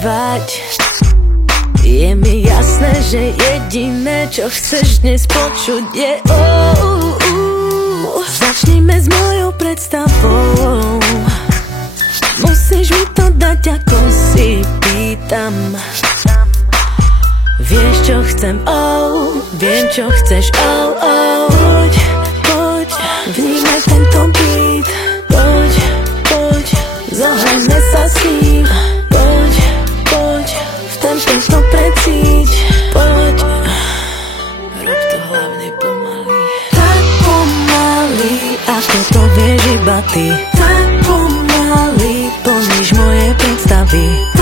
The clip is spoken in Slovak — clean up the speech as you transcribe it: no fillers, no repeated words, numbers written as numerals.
spievať. Je mi jasné, že jediné, čo chceš dnes počuť je Začnime s mojou predstavou. Musíš mi to dať, ako si pýtam. Vieš, čo chcem, viem, čo chceš, poď, poď, vnímaj tento beat. Poď, poď, zahrajme sa s ním. Poď, poď, v ten tempo precíť. Poď, rob to hlavne pomaly. Tak pomaly, ako to vieš iba ty. Tak pomaly, plníš moje predstavy.